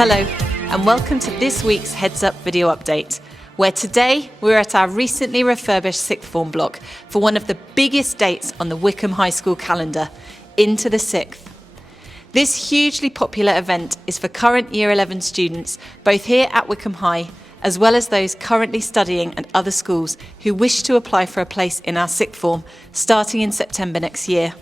Hello, and welcome to this week's Heads Up video update, where today we're at our recently refurbished sixth form block for one of the biggest dates on the Wycombe High School calendar, Into the Sixth. This hugely popular event is for current Year 11 students, both here at Wycombe High, as well as those currently studying at other schools who wish to apply for a place in our sixth form starting in September next year.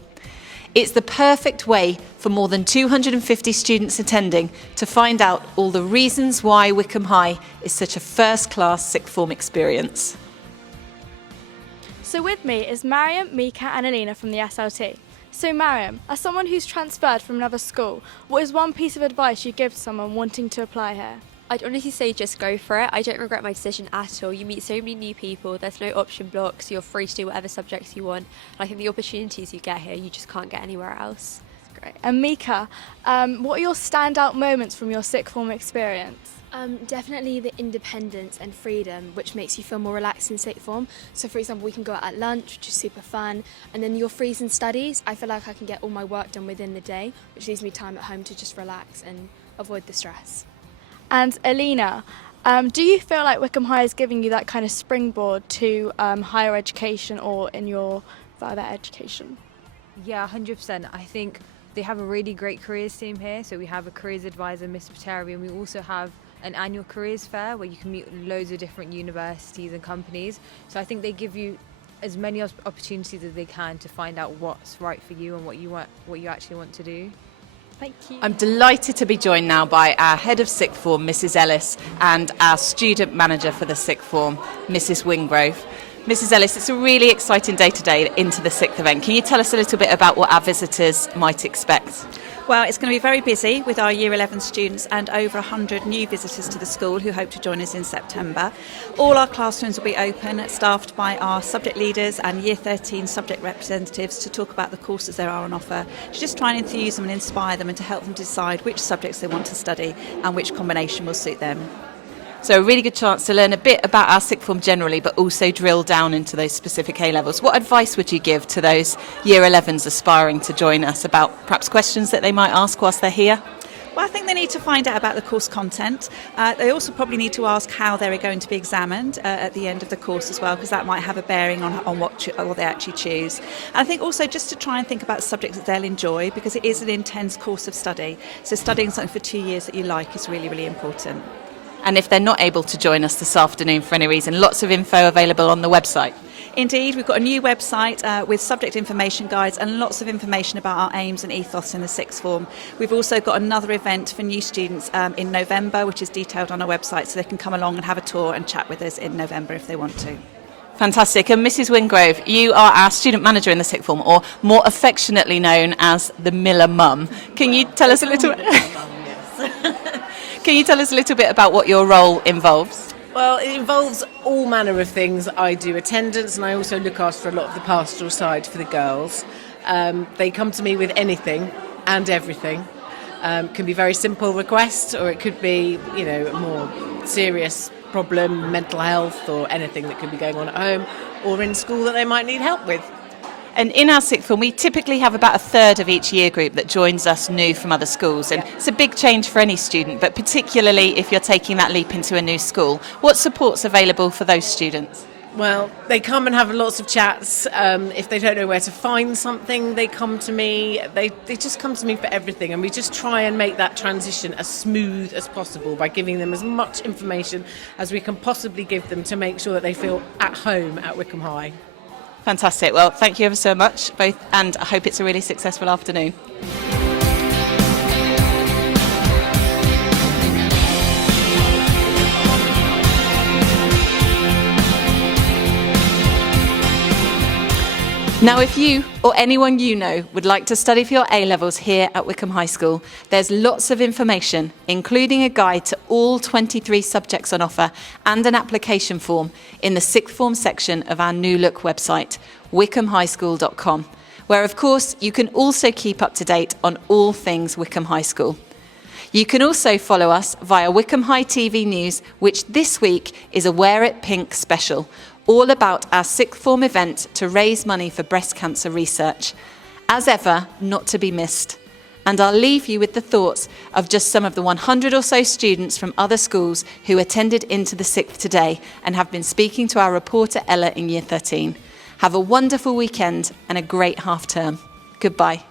It's the perfect way for more than 250 students attending to find out all the reasons why Wycombe High is such a first-class sixth form experience. So with me is Mariam, Mika and Alina from the SLT. So Mariam, as someone who's transferred from another school, what is one piece of advice you give to someone wanting to apply here? I'd honestly say just go for it. I don't regret my decision at all. You meet so many new people, there's no option blocks, you're free to do whatever subjects you want. And I think the opportunities you get here, you just can't get anywhere else. That's great. And Mika, what are your standout moments from your sixth form experience? Definitely the independence and freedom, which makes you feel more relaxed in sixth form. So for example, we can go out at lunch, which is super fun, and then you're free in studies. I feel like I can get all my work done within the day, which leaves me time at home to just relax and avoid the stress. And Alina, do you feel like Wycombe High is giving you that kind of springboard to higher education or in your further education? Yeah, 100%. I think they have a really great careers team here. So we have a careers advisor, Miss Pateri, and we also have an annual careers fair where you can meet loads of different universities and companies. So I think they give you as many opportunities as they can to find out what's right for you and what you actually want to do. Thank you. I'm delighted to be joined now by our Head of Sixth Form, Mrs Ellis, and our Student Manager for the Sixth Form, Mrs Wingrove. Mrs Ellis, it's a really exciting day today into the sixth event. Can you tell us a little bit about what our visitors might expect? Well, it's going to be very busy with our Year 11 students and over 100 new visitors to the school who hope to join us in September. All our classrooms will be open, staffed by our subject leaders and Year 13 subject representatives to talk about the courses there are on offer, to just try and enthuse them and inspire them and to help them decide which subjects they want to study and which combination will suit them. So a really good chance to learn a bit about our sixth form generally, but also drill down into those specific A-levels. What advice would you give to those Year 11s aspiring to join us about perhaps questions that they might ask whilst they're here? Well, I think they need to find out about the course content. They also probably need to ask how they're going to be examined at the end of the course as well, because that might have a bearing on what they actually choose. And I think also just to try and think about subjects that they'll enjoy, because it is an intense course of study. So studying something for 2 years that you like is really, really important. And if they're not able to join us this afternoon for any reason, lots of info available on the website. Indeed, we've got a new website with subject information guides and lots of information about our aims and ethos in the sixth form. We've also got another event for new students in November, which is detailed on our website, so they can come along and have a tour and chat with us in November if they want to. Fantastic. And Mrs Wingrove, you are our student manager in the sixth form, or more affectionately known as the Miller Mum. Can you tell us a little Can you tell us a little bit about what your role involves? Well, it involves all manner of things. I do attendance and I also look after a lot of the pastoral side for the girls. They come to me with anything and everything. Can be very simple requests, or it could be, a more serious problem, mental health, or anything that could be going on at home or in school that they might need help with. And in our sixth form, we typically have about a third of each year group that joins us new from other schools. And it's a big change for any student, but particularly if you're taking that leap into a new school. What support's available for those students? Well, they come and have lots of chats. If they don't know where to find something, they come to me. They just come to me for everything. And we just try and make that transition as smooth as possible by giving them as much information as we can possibly give them to make sure that they feel at home at Wycombe High. Fantastic. Well, thank you ever so much, both, and I hope it's a really successful afternoon. Now, if you or anyone you know would like to study for your A-levels here at Wycombe High School, there's lots of information, including a guide to all 23 subjects on offer and an application form in the sixth form section of our new look website, wycombehighschool.com, where of course you can also keep up to date on all things Wycombe High School. You can also follow us via Wycombe High TV News, which this week is a Wear It Pink special, all about our sixth form event to raise money for breast cancer research. As ever, not to be missed. And I'll leave you with the thoughts of just some of the 100 or so students from other schools who attended Into the Sixth today and have been speaking to our reporter Ella in Year 13. Have a wonderful weekend and a great half term. Goodbye.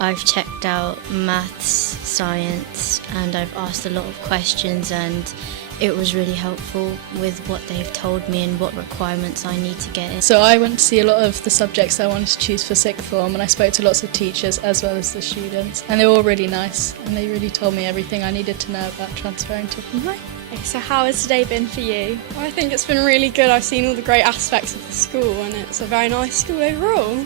I've checked out maths, science, and I've asked a lot of questions, and it was really helpful with what they've told me and what requirements I need to get in. So I went to see a lot of the subjects I wanted to choose for sixth form, and I spoke to lots of teachers as well as the students, and they were all really nice and they really told me everything I needed to know about transferring to Wycombe High. So how has today been for you? I think it's been really good. I've seen all the great aspects of the school and it's a very nice school overall.